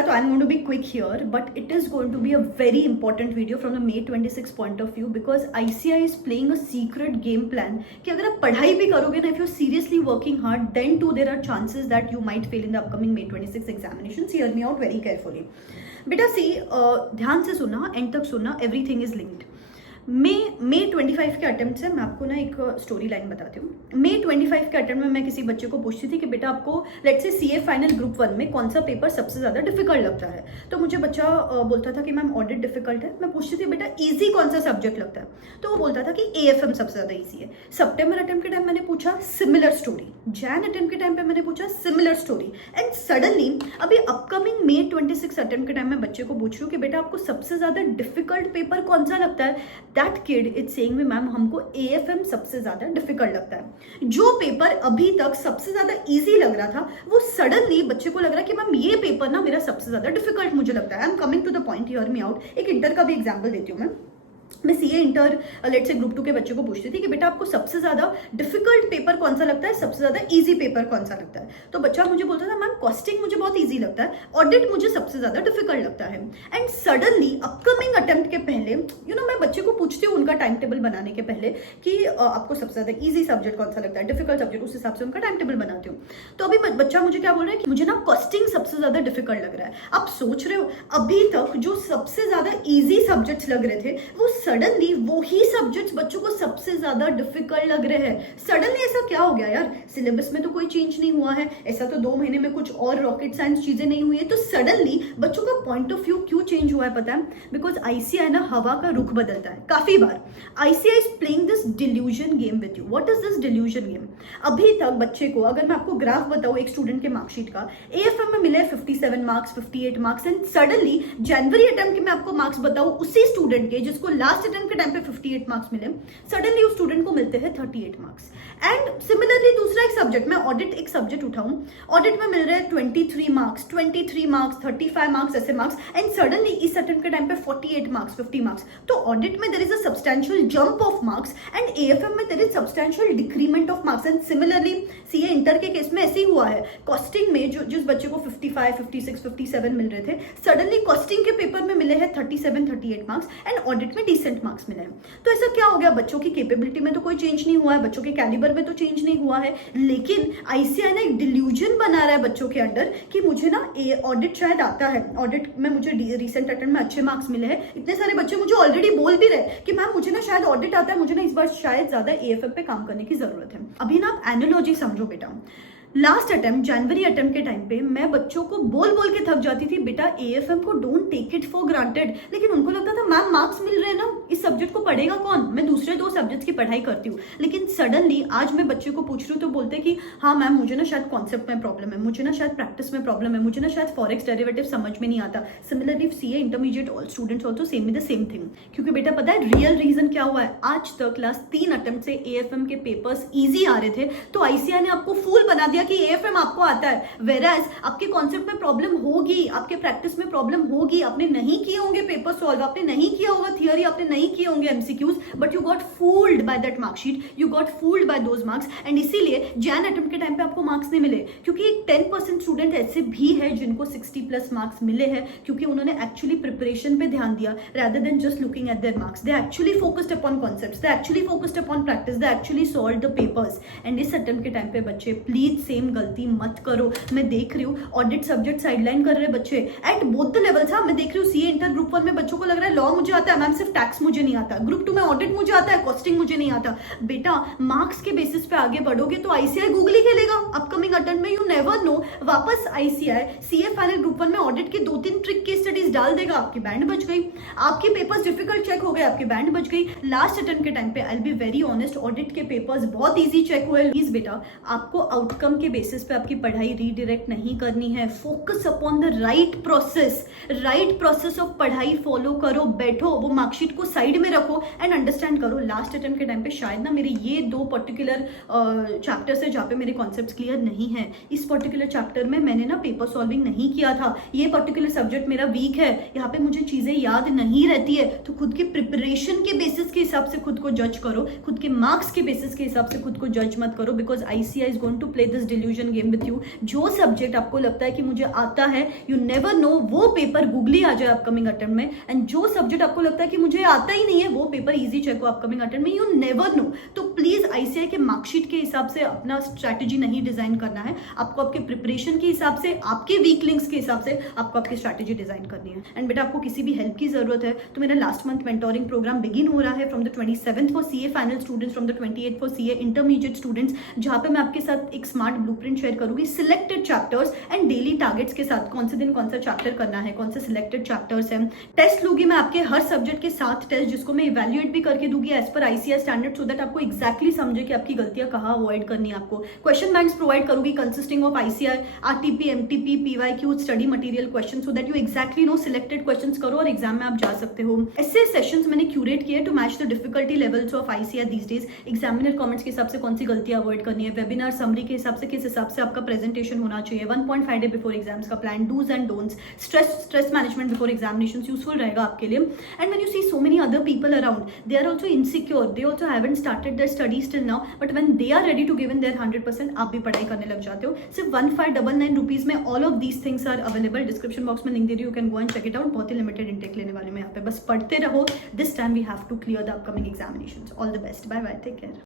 बच्चा, तो I am going to be quick here, but it is going to be a very important video from the May 26 point of view, because ICI is playing a secret game plan कि अगर आप पढ़ाई भी करोगे ना, if you seriously working hard, then too there are chances that you might fail in the upcoming May 26 examination. Hear me out very carefully. बेटा see, ध्यान से सुनना, एंड तक सुनना, एवरीथिंग इज लिंक्ड. May 25 के अटेम्प्ट से मैं आपको ना एक स्टोरी लाइन बताती हूँ. May 25 के अटेम्प्ट में मैं किसी बच्चे को पूछती थी कि बेटा आपको let's say CA final group 1 में कौन सा पेपर सबसे ज़्यादा डिफिकल्ट लगता है. तो मुझे बच्चा बोलता था कि मैम ऑडिट डिफिकल्ट है. मैं पूछती थी बेटा इजी कौन सा सब्जेक्ट लगता है, तो वो बोलता था कि AFM सबसे ज़्यादा ईजी है. सितंबर अटेम्प्ट के टाइम मैंने पूछा, सिमिलर स्टोरी. जैन अटेम्प्ट के टाइम पे मैंने पूछा, सिमिलर स्टोरी. एंड सडनली अभी अपकमिंग May 26 अटेम्प्ट के टाइम में बच्चे को पूछ रही हूँ कि बेटा आपको सबसे ज़्यादा डिफिकल्ट पेपर कौन सा लगता है. That kid is saying me ma'am हमको AFM सबसे ज्यादा डिफिकल्ट लगता है. जो पेपर अभी तक सबसे ज्यादा इजी लग रहा था, वो सडनली बच्चे को लग रहा है कि मैम ये पेपर ना मेरा सबसे ज्यादा डिफिकल्ट मुझे लगता है. I am coming to the point, hear me out. एक इंटर का भी एग्जाम्पल देती हूँ मैं CA इंटर लेट से ग्रुप 2 के बच्चे को पूछती थी कि बेटा आपको सबसे ज्यादा डिफिकल्ट पेपर कौन सा लगता है, सबसे ज्यादा इजी पेपर कौन सा लगता है. तो बच्चा मुझे बोलता था मैम कॉस्टिंग मुझे बहुत इजी लगता है, ऑडिट मुझे सबसे ज्यादा डिफिकल्ट लगता है. एंड सडनली अपकमिंग अटेम्प्ट के पहले मैं बच्चे को पूछती हूँ उनका टाइम टेबल बनाने के पहले कि आपको सबसे ज्यादा इजी सब्जेक्ट कौन सा लगता है, डिफिकल्ट सब्जेक्ट, उस हिसाब से उनका टाइम टेबल बनाती हूँ. तो अभी बच्चा मुझे क्या बोल रहा है कि मुझे ना कॉस्टिंग सबसे ज्यादा डिफिकल्ट लग रहा है. आप सोच रहे हो अभी तक जो सबसे ज्यादा इजी सब्जेक्ट्स लग रहे थे, वो सडनली ही सब्जेक्ट्स बच्चों को सबसे ज्यादा डिफिकल्ट लग रहे हैं. सडनली ऐसा क्या हो गया यार, सिलेबस में तो कोई चेंज नहीं हुआ है, ऐसा तो 2 महीने में कुछ और रॉकेट साइंस चीजें नहीं हुई है. तो सडनली बच्चों का पॉइंट ऑफ व्यू क्यों चेंज हुआ है पता है? बिकॉज ICI ना हवा का रुख बदलता है काफी बार. ICI is playing this delusion game with you. What is this delusion game? अभी तक बच्चे को अगर मैं आपको ग्राफ बताऊं एक स्टूडेंट के मार्कशीट का, AFM में मिले 57 marks, 58 marks, and suddenly January attempt के मैं आपको मार्क्स बताऊं उसी स्टूडेंट के जिसको लास्ट अटेम्प्ट के टाइम पे 58 मार्क्स मिले, सडनली उस स्टूडेंट को मिलते हैं 38 मार्क्स. एंड सिमिलरली दूसरा एक सब्जेक्ट, मैं ऑडिट एक सब्जेक्ट उठाऊं, ऑडिट में मिल रहे हैं 23 मार्क्स, 35 मार्क्स ऐसे मार्क्स, एंड सडनली इस अटेम्प्ट के टाइम पे 48 मार्क्स, 50 मार्क्स. तो ऑडिट में there is a substantial jump of marks and AFM में there is substantial decrement of marks. And similarly CA इंटर के केस में ऐसे ही हुआ है. कॉस्टिंग में जिस बच्चे को 55, 56, 57 मिल रहे थे, सडनली कॉस्टिंग के पेपर में मिले हैं 37, 38 मार्क्स, एंड ऑडिट में डिसेंट मार्क्स मिले हैं. तो ऐसा क्या हो गया? बच्चों की कैपेबिलिटी में तो कोई चेंज नहीं हुआ है, बच्चों के कैलिबर में तो चेंज नहीं हुआ है, लेकिन ICI ना एक डिल्यूजन बना रहा है बच्चों के अंदर कि मुझे ना ऑडिट शायद आता है, ऑडिट में मुझे रिसेंट अटेम्प्ट में अच्छे मार्क्स मिले हैं. इतने सारे बच्चे मुझे ऑलरेडी बोल भी रहे कि मैम मुझे ना शायद ऑडिट आता है, मुझे ना इस बार शायद ज्यादा AFM पे काम करने की जरूरत है. अभी ना आप एनालॉजी समझो बेटा. लास्ट अटेम्प्ट जनवरी अटेम्प्ट के टाइम पे मैं बच्चों को बोल बोल के थक जाती थी बेटा AFM को don't take it for granted, लेकिन उनको लगता था मैम मार्क्स मिल रहे हैं ना, इस सब्जेक्ट को पढ़ेगा कौन, मैं दूसरे 2 सब्जेक्ट्स की पढ़ाई करती हूँ. लेकिन सडनली आज मैं बच्चे को पूछ रही हूँ तो बोलते कि हाँ मैम मुझे ना शायद कॉन्सेप्ट में प्रॉब्लम है, मुझे ना शायद प्रैक्टिस में प्रॉब्लम है, मुझे ना शायद फॉरेक्स डेरिवेटिव समझ में नहीं आता. Similarly CA intermediate all students also same with the same thing. क्योंकि बेटा पता है रियल रीजन क्या हुआ है? आज तक लास्ट 3 अटेम्प्ट से AFM के पेपर्स ईजी आ रहे थे, तो ICI ने आपको फूल बना दिया कि AFM आपको आता है. वेराज आपके कॉन्सेप्ट में प्रॉब्लम होगी, आपके प्रैक्टिस में प्रॉब्लम होगी, आपने नहीं किए होंगे पेपर सॉल्व, आपने नहीं किया होगा थियरी, आपने नहीं किए होंगे MCQs, but you got fooled by that marksheet, you got fooled bye those marks. And इसीलिए जैन अटेम्प्ट के टाइम पे आपको मार्क्स नहीं मिले, क्योंकि 10% स्टूडेंट ऐसे भी है जिनको 60+ मार्क्स मिले हैं, क्योंकि उन्होंने एक्चुअली प्रिपरेशन पे ध्यान दिया rather than just looking at their marks. They actually focused upon concepts, they actually focused upon practice, they actually solved the papers. And इस अटेम्प्ट के टाइम पे बच्चे प्लीज सेम गलती मत करो. मैं देख रही हूँ ऑडिट सब्जेक्ट साइडलाइन कर रहे बच्चे एट बोथ द लेवल्स. हाँ मैं देख रही हूँ CA इंटर ग्रुप 1 में बच्चों को लग रहा है लॉ मुझे आता है मैम, सिर्फ टैक्स मुझे नहीं आता. ग्रुप 2 में ऑडिट मुझे आता है, कॉस्टिंग मुझे नहीं आता. बेटा मार्क्स के बेसिस पे आगे बढ़ोगे तो ICI गूगल ही खेलेगा अपकमिंग अटेम्प्ट में, यू नेवर नो. वापस ICI CA फाइनल ग्रुप 1 में ऑडिट की 2-3 ट्रिक केस स्टडीज डाल देगा, आपकी बैंड बच गई. आपके पेपर्स डिफिकल्ट चेक हो गए, आपकी बैंड बच गई. लास्ट अटेम्प्ट के टाइम पे I will be very honest, audit के पेपर्स बहुत इजी चेक हुए. प्लीज बेटा आपको आउटकम के बेसिस पे आपकी पढ़ाई रीडायरेक्ट नहीं करनी है. Focus upon the right process of पढ़ाई फॉलो करो. बैठो, वो मार्कशीट को साइड में रखो एंड अंडरस्टैंड करो. लास्ट अटेम्प्ट के टाइम पे शायद ना मेरे ये 2 पर्टिकुलर चैप्टर्स है जहाँ पे मेरे कॉन्सेप्ट्स क्लियर नहीं है. इस पर्टिकुलर चैप्टर में मैंने ना पेपर सॉल्विंग नहीं किया था, ये पर्टिकुलर सब्जेक्ट मेरा वीक है, यहाँ पे मुझे चीजें याद नहीं रहती है. तो खुद के प्रिपरेशन के बेसिस के हिसाब से खुद को जज करो, खुद के मार्क्स के बेसिस के हिसाब से खुद को जज मत करो, because ICI is going to play this delusion game with you. जो सब्जेक्ट आपको लगता है कि मुझे आता है, यू नेवर नो, वो पेपर गूगली आ जाए अपकमिंग अटेम्प्ट में, एंड जो सब्जेक्ट आपको लगता है कि मुझे आता ही नहीं है, वो पेपर इजी चेक हो अपकमिंग अटेम्प्ट में, यू नेवर नो। तो प्लीज आईसीआई के मार्कशीट के हिसाब से अपना स्ट्रैटेजी नहीं डिजाइन करना है, आपको आपके प्रिपरेशन के हिसाब से, आपके वीक लिंक्स के हिसाब से आपको आपकी स्ट्रैटेजी डिजाइन करनी है। एंड बेटा आपको किसी भी हेल्प की जरूरत है तो मेरा last month mentoring program begin हो रहा है from the 27th for CA final students, from the 28th for CA intermediate students, जहां पे मैं आपके साथ एक स्मार्ट ब्लूप्रिंट शेयर करूंगी selected chapters and daily targets के साथ, कौन से दिन कौन सा चैप्टर करना है, कौन से सिलेक्टेड चैप्टर्स हैं। टेस्ट लूंगी मैं आपके हर सब्जेक्ट के 7 टेस्ट, जिसको मैं इवैल्यूएट भी करके दूंगी as per ICI standard, so that आपको एक्जैक्टली समझे कि आपकी गलतियां कहाँ अवॉइड करनी है। आपको क्वेश्चन बैंक्स प्रोवाइड करूंगी consisting of ICI, RTP, MTP, PYQ, study material question, so that you exactly know selected questions करो और एग्जाम में आप जा सकते हो। ऐसे सेशंस मैंने क्यूरेट किए to match the difficulty levels of ICI these days. Examiner comments के हिसाब से कौन सी गलतियां अवॉइड करनी है, वेबिनार समरी के हिसाब से किस हिसाब से आपका प्रेजेंटेशन होना चाहिए, 1.5 डे बिफोर एग्जाम्स का plan, dos and don'ts, stress management before examinations, useful रहेगा आपके लिए। And when you see so many other people around, they are also insecure, they also haven't started their studies till now, but when they are ready to give in their 100%, आप भी पढ़ाई करने लग जाते हो। सिर्फ 1599 रुपीज में all of these things are available. Description box में लिंक दे रही हूँ, you can go and check it out. बहुत ही लिमिटेड इंटेक लेने वाले में यहाँ पे, बस पढ़ते रहो। This time we have to clear the upcoming examinations. All the best, bye bye, take care.